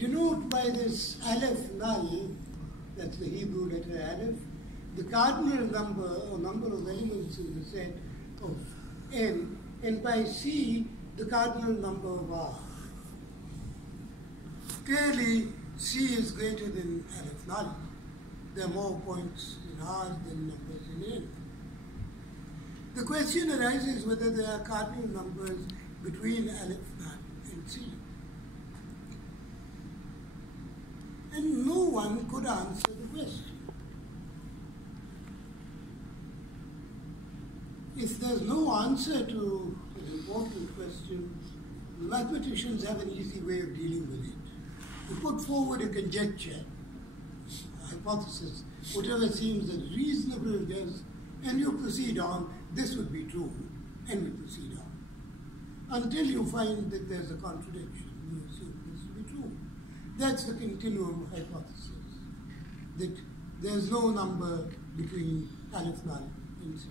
denote by this aleph null, that's the Hebrew letter aleph, the cardinal number or number of elements in the set of M, and by C, the cardinal number of R. Clearly, C is greater than aleph null. There are more points in R than numbers in N. The question arises whether there are cardinal numbers between aleph null and C. And no one could answer the question. If there's no answer to an important question, mathematicians have an easy way of dealing with it. You put forward a conjecture, a hypothesis, whatever seems a reasonable guess, and you proceed on, this would be true, and we proceed on. Until you find that there's a contradiction, you assume this to be true. That's the continuum hypothesis, that there's no number between aleph null and C.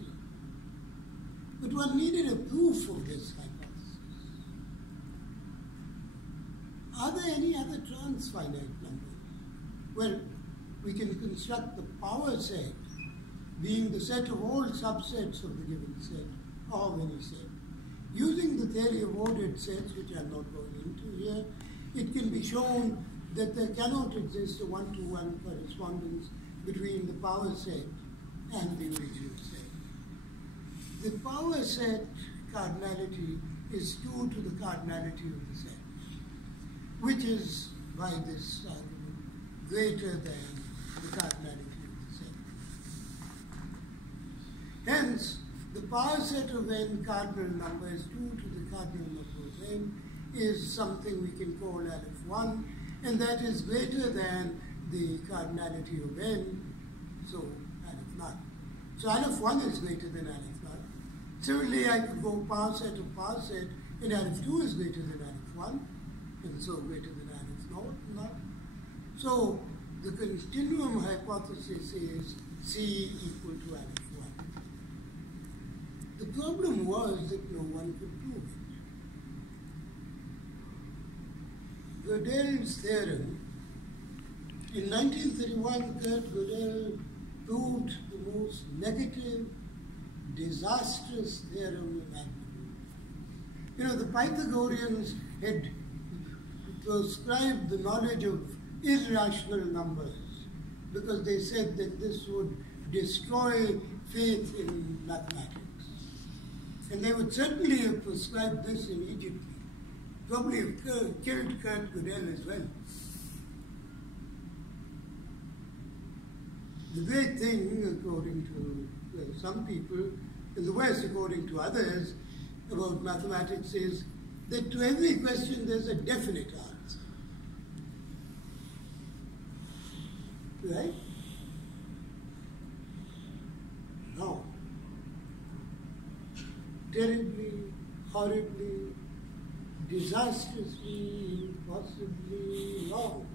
But one needed a proof of this hypothesis. Are there any other transfinite numbers? Well, we can construct the power set being the set of all subsets of the given set, of any set. Using the theory of ordered sets, which I'm not going into here, it can be shown that there cannot exist a one-to-one correspondence between the power set and the original set. The power set cardinality is 2 to the cardinality of the set, which is, by this argument, greater than the cardinality of the set. Hence, the power set of n cardinal numbers 2 to the cardinal number of n is something we can call aleph 1, and that is greater than the cardinality of n, so aleph null. So aleph 1 is greater than aleph null. Similarly, I could go power set of power set, and aleph 2 is greater than aleph 1, and so greater than aleph null. So the continuum hypothesis is C equal to aleph 1. The problem was that no one could prove it. Gödel's theorem. In 1931, Kurt Gödel proved the most negative, disastrous theorem imaginable. You know, the Pythagoreans had prescribed the knowledge of irrational numbers because they said that this would destroy faith in mathematics. And they would certainly have prescribed this in Egypt, probably have killed Kurt Gödel as well. The great thing, according to some people, and the worst according to others, about mathematics is that to every question there's a definite answer. Right? No. Terribly, horribly, disastrously, impossibly wrong.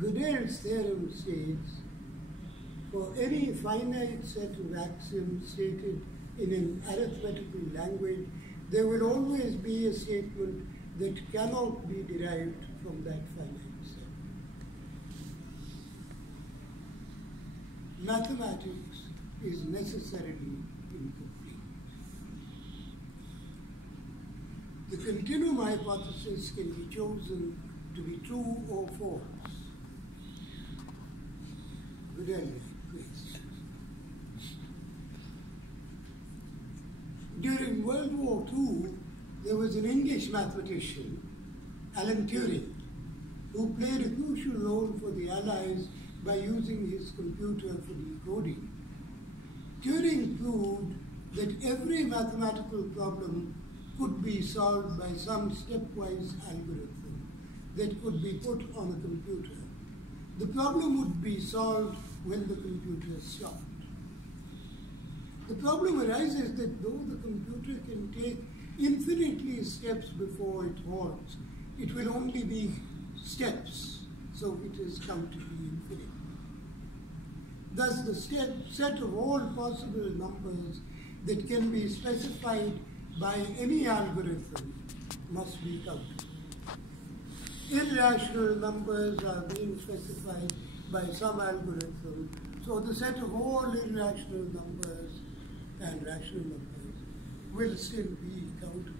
Gödel's theorem states, for any finite set of axioms stated in an arithmetical language, there will always be a statement that cannot be derived from that finite set. Mathematics is necessarily incomplete. The continuum hypothesis can be chosen to be true or false. Gödel agrees. During World War II, there was an English mathematician, Alan Turing, who played a crucial role for the Allies by using his computer for decoding. Turing proved that every mathematical problem could be solved by some stepwise algorithm that could be put on a computer. The problem would be solved when the computer stopped. The problem arises that though the computer can take infinitely steps before it halts, it will only be steps, so it has come to be infinite. Thus, the set of all possible numbers that can be specified by any algorithm must be counted. Irrational numbers are being specified by some algorithm, so the set of all irrational numbers and rational numbers will still be countable.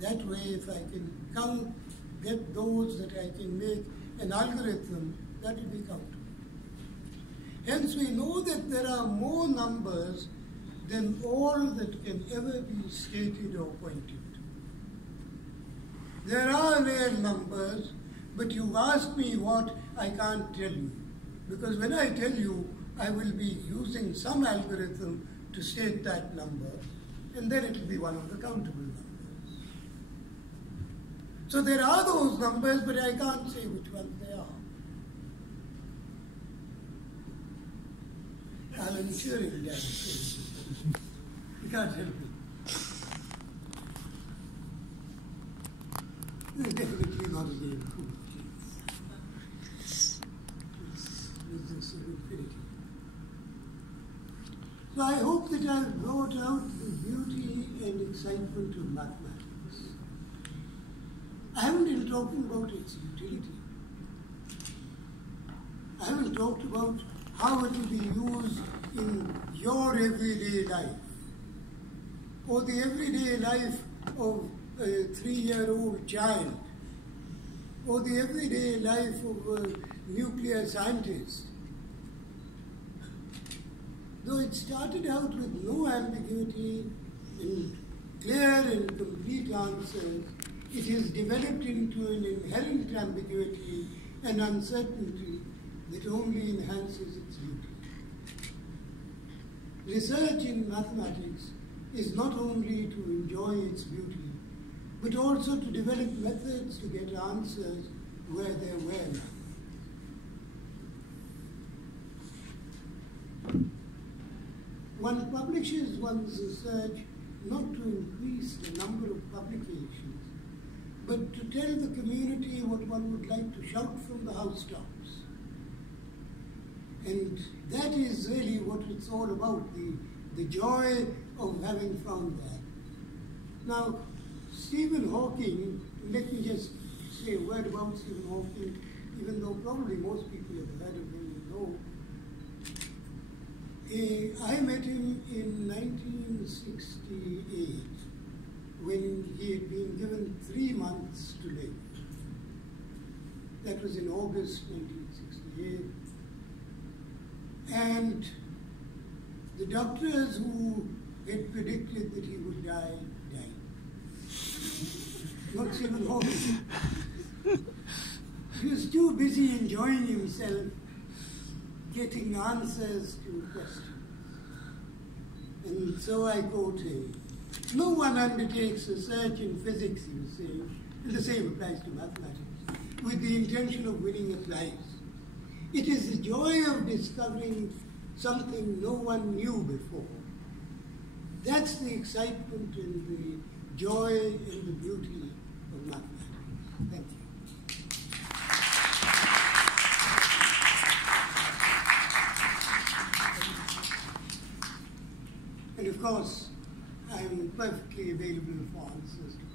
That way, if I can get those that I can make an algorithm, that will be countable. Hence, we know that there are more numbers than all that can ever be stated or pointed. There are real numbers, but you ask me what, I can't tell you. Because when I tell you, I will be using some algorithm to state that number, and then it will be one of the countable numbers. So there are those numbers, but I can't say which ones they are. Alan Turing does it. You can't help it. It's definitely not a game of cool kids. It's business of infinity. So I hope that I've brought out the beauty and excitement of mathematics. I haven't been talking about its utility. I haven't talked about how it will be used in your everyday life, or the everyday life of a 3-year-old child, or the everyday life of a nuclear scientist. Though it started out with no ambiguity and clear and complete answers, it has developed into an inherent ambiguity and uncertainty that only enhances its beauty. Research in mathematics is not only to enjoy its beauty, but also to develop methods to get answers where there were none. One publishes one's research not to increase the number of publications, but to tell the community what one would like to shout from the housetops. And that is really what it's all about, the joy of having found that. Now, Stephen Hawking, let me just say a word about Stephen Hawking, even though probably most people have heard of him and know. I met him in 1968 when he had been given 3 months to live. That was in August 1968. And the doctors who had predicted that he would die, died. Not Stephen Hawking. He was too busy enjoying himself, getting answers to questions. And so I quote him. No one undertakes research in physics, he was saying, and the same applies to mathematics, with the intention of winning a prize. It is the joy of discovering something no one knew before. That's the excitement and the joy and the beauty of mathematics. Thank you. And of course, I'm perfectly available for answers to questions.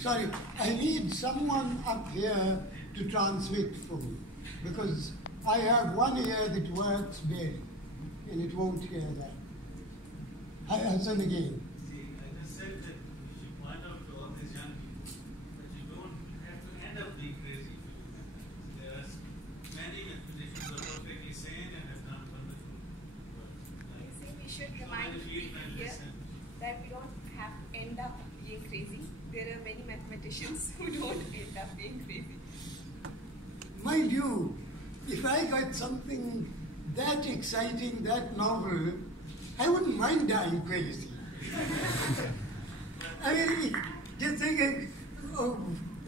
Sorry, I need someone up here to transmit for me, because I have one ear that works barely, and it won't hear that. Hassan again. See, I just said that you should point out to all these young people that you don't have to end up being crazy. There are many mathematicians who are perfectly sane and have done wonderful work. You see, we should remind people here that we don't have to end up being crazy. There are many mathematicians who don't end up being crazy. Mind you, if I got something that exciting, that novel, I wouldn't mind dying crazy. I mean, just think of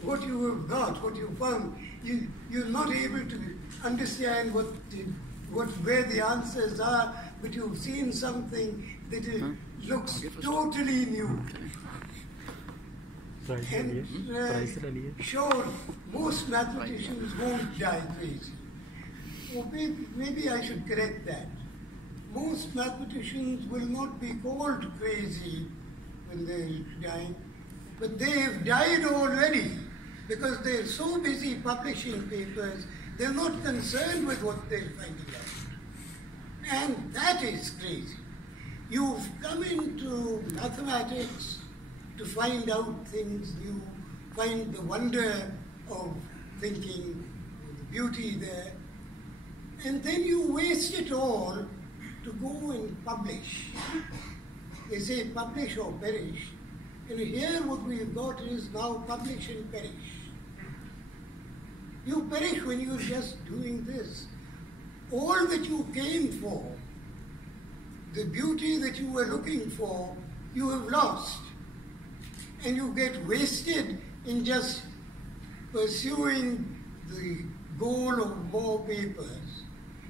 what you have got, what you found. You're not able to understand where the answers are, but you've seen something that looks totally new. And sure, most mathematicians won't die crazy. Or maybe I should correct that. Most mathematicians will not be called crazy when they're dying, but they have died already because they're so busy publishing papers, they're not concerned with what they're finding out. And that is crazy. You've come into mathematics to find out things new, find the wonder of thinking, the beauty there, and then you waste it all to go and publish. They say publish or perish, and here what we've got is now publish and perish. You perish when you're just doing this. All that you came for, the beauty that you were looking for, you have lost. And you get wasted in just pursuing the goal of more papers.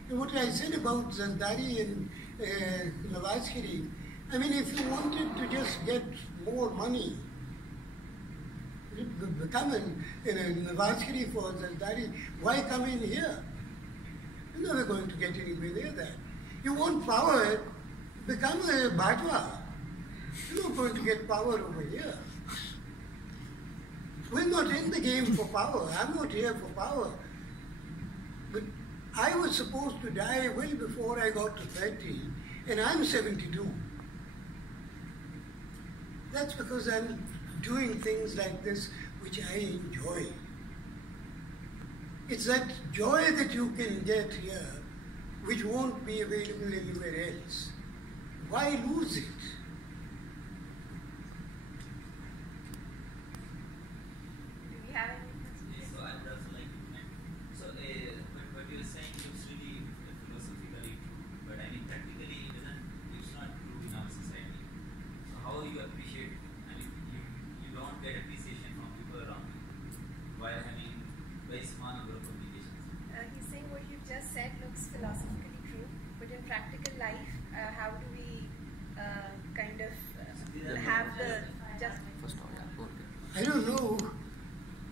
And what I said about Zardari and Lavaskiri, I mean, if you wanted to just get more money, become a Lavaskiri for Zardari, why come in here? You're never going to get anywhere near that. You want power, become a Bhatwa. You're not going to get power over here. We're not in the game for power. I'm not here for power. But I was supposed to die well before I got to 30, and I'm 72. That's because I'm doing things like this which I enjoy. It's that joy that you can get here which won't be available anywhere else. Why lose it? So I would also like to comment. So what you're saying looks really philosophically true, but I mean practically it's not true in our society. So how you appreciate, I mean you don't get appreciation from people around you while having very small number of publications. He's saying what you've just said looks philosophically true, but in practical life, how do we kind of have the just... I don't know.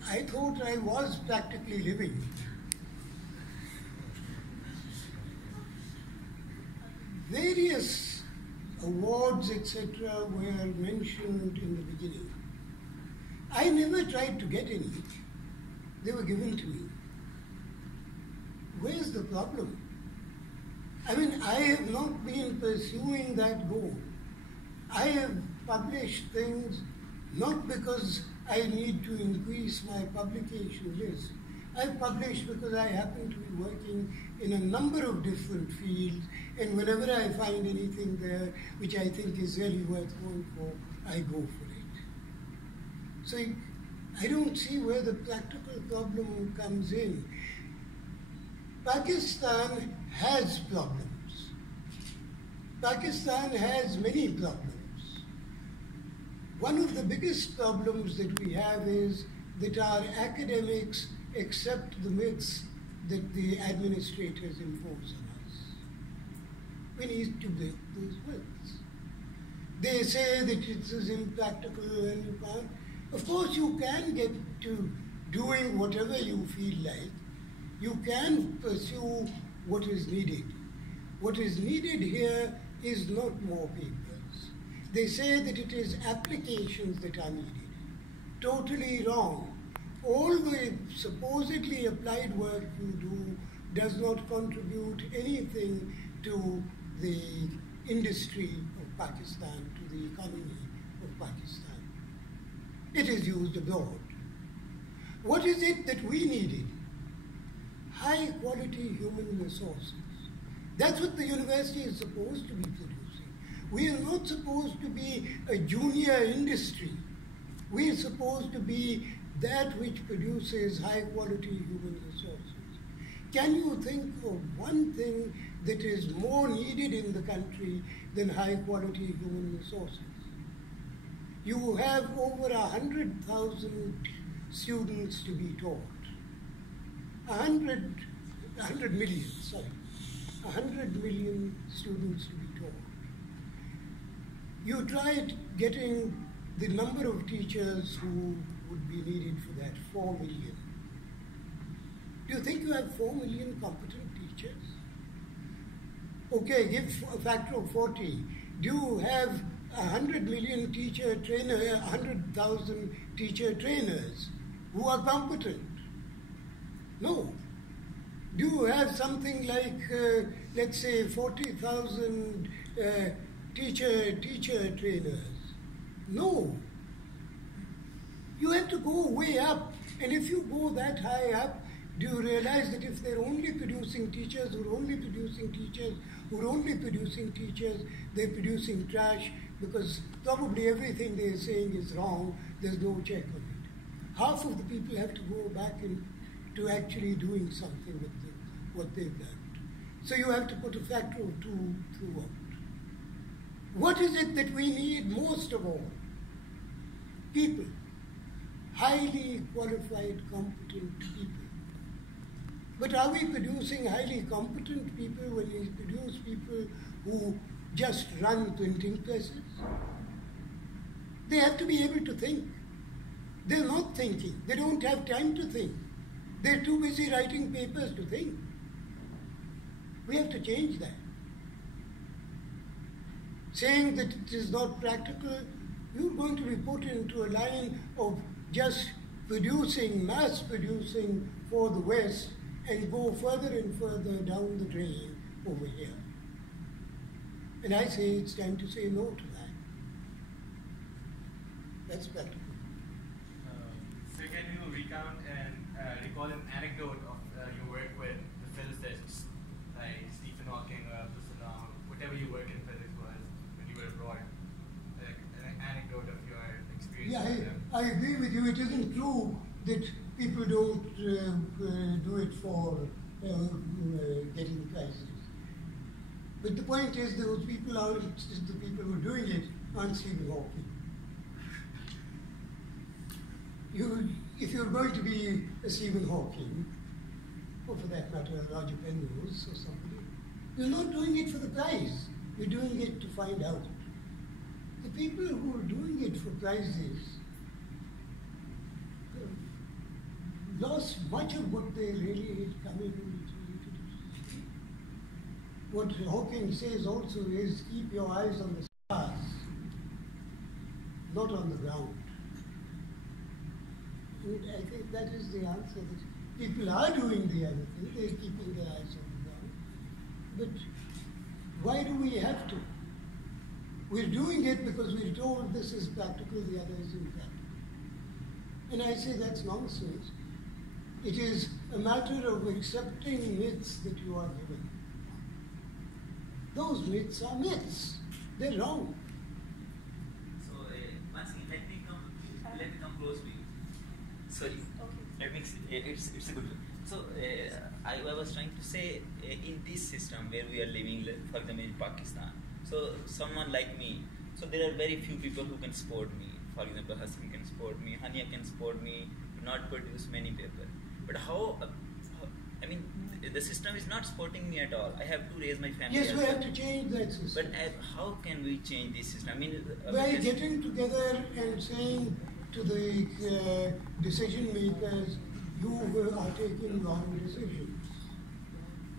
I thought I was practically living. Various awards, etc., were mentioned in the beginning. I never tried to get any. They were given to me. Where's the problem? I mean, I have not been pursuing that goal. I have published things not because I need to increase my publication list. I publish because I happen to be working in a number of different fields, and whenever I find anything there which I think is really worth going for, I go for it. So I don't see where the practical problem comes in. Pakistan has problems. Pakistan has many problems. One of the biggest problems that we have is that our academics accept the myths that the administrators impose on us. We need to break those myths. They say that it is impractical and you can't. Of course, you can get to doing whatever you feel like. You can pursue what is needed. What is needed here is not more papers. They say that it is applications that are needed. Totally wrong. All the supposedly applied work you do does not contribute anything to the industry of Pakistan, to the economy of Pakistan. It is used abroad. What is it that we needed? High quality human resources. That's what the university is supposed to be producing. We are not supposed to be a junior industry. We are supposed to be that which produces high quality human resources. Can you think of one thing that is more needed in the country than high quality human resources? You have over 100,000 students to be taught. 100 million students to be taught. You tried getting the number of teachers who would be needed for that, 4 million. Do you think you have 4 million competent teachers? teachers? Okay, give a factor of 40. Do you have 100 million teacher trainer, 100,000 teacher trainers who are competent? No. Do you have something like, let's say, 40,000 teacher trainers? No. You have to go way up. And if you go that high up, do you realize that if they're only producing teachers, who are only producing teachers, who are only producing teachers, they're producing trash because probably everything they're saying is wrong, there's no check on it. Half of the people have to go back into actually doing something with what they've learned. So you have to put a factor of 2 throughout. What is it that we need most of all? People. Highly qualified, competent people. But are we producing highly competent people when we produce people who just run printing presses? They have to be able to think. They're not thinking. They don't have time to think. They're too busy writing papers to think. We have to change that. Saying that it is not practical, you're going to be put into a line of just producing, mass producing for the West and go further and further down the drain over here. And I say it's time to say no to that. That's practical. So can you recount and recall an anecdote of your work with the physicists like Stephen Hawking or Abdul Salam, whatever your work in physics was when you were abroad? Like an anecdote of your experience with them. I agree with you. It isn't true that people don't do it for getting prizes. But the point is, those people aren't the people who are doing it aren't Stephen Hawking. If you're going to be a Stephen Hawking, or for that matter, a Roger Penrose or somebody, you're not doing it for the prize. You're doing it to find out. The people who are doing it for prizes lost much of what they really had come in to do. What Hawking says also is keep your eyes on the stars, not on the ground. And I think that is the answer, that people are doing the other thing, they're keeping their eyes on the ground. But why do we have to? We're doing it because we're told this is practical, the other is impractical. And I say that's nonsense. It is a matter of accepting myths that you are given. Those myths are myths. They're wrong. So, once again, let me come close to you. Sorry. Okay. It's a good one. So, I was trying to say, in this system where we are living, for example, in Pakistan, so someone like me, so there are very few people who can support me. For example, Hassan can support me, Hania can support me to not produce many papers. But I mean, the system is not supporting me at all. I have to raise my family. Yes, we have to change that system. But how can we change this system? I mean, by getting together and saying to the decision makers, you are taking wrong decisions.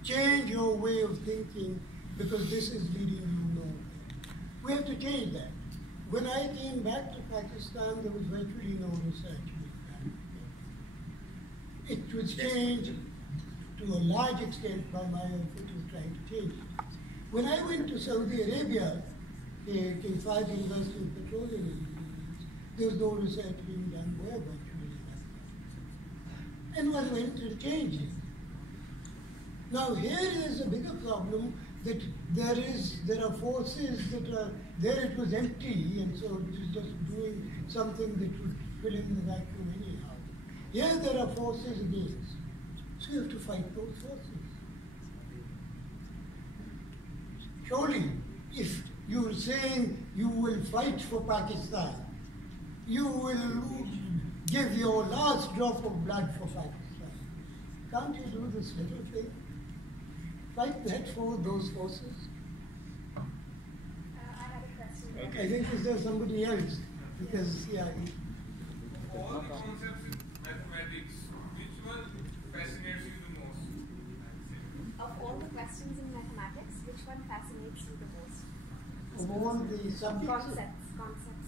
Change your way of thinking because this is leading you nowhere. We have to change that. When I came back to Pakistan, there was virtually no research being done. It was changed to a large extent by my effort of trying to change it. When I went to Saudi Arabia, in 5 University of Petroleum Engineers, there was no research being done there virtually nothing. And one went to change it. Now here is a bigger problem that there are forces that are there. It was empty, and so it was just doing something that would fill in the vacuum anyhow. Here there are forces against, so you have to fight those forces. Surely, if you're saying you will fight for Pakistan, you will give your last drop of blood for Pakistan. Can't you do this little thing? Fight that for those forces? I had a question. Okay. I think is there somebody else? Because, yeah. All the concepts in mathematics, which one fascinates you the most? Of all questions in mathematics, which one fascinates you the most? Of all the subjects? Concepts.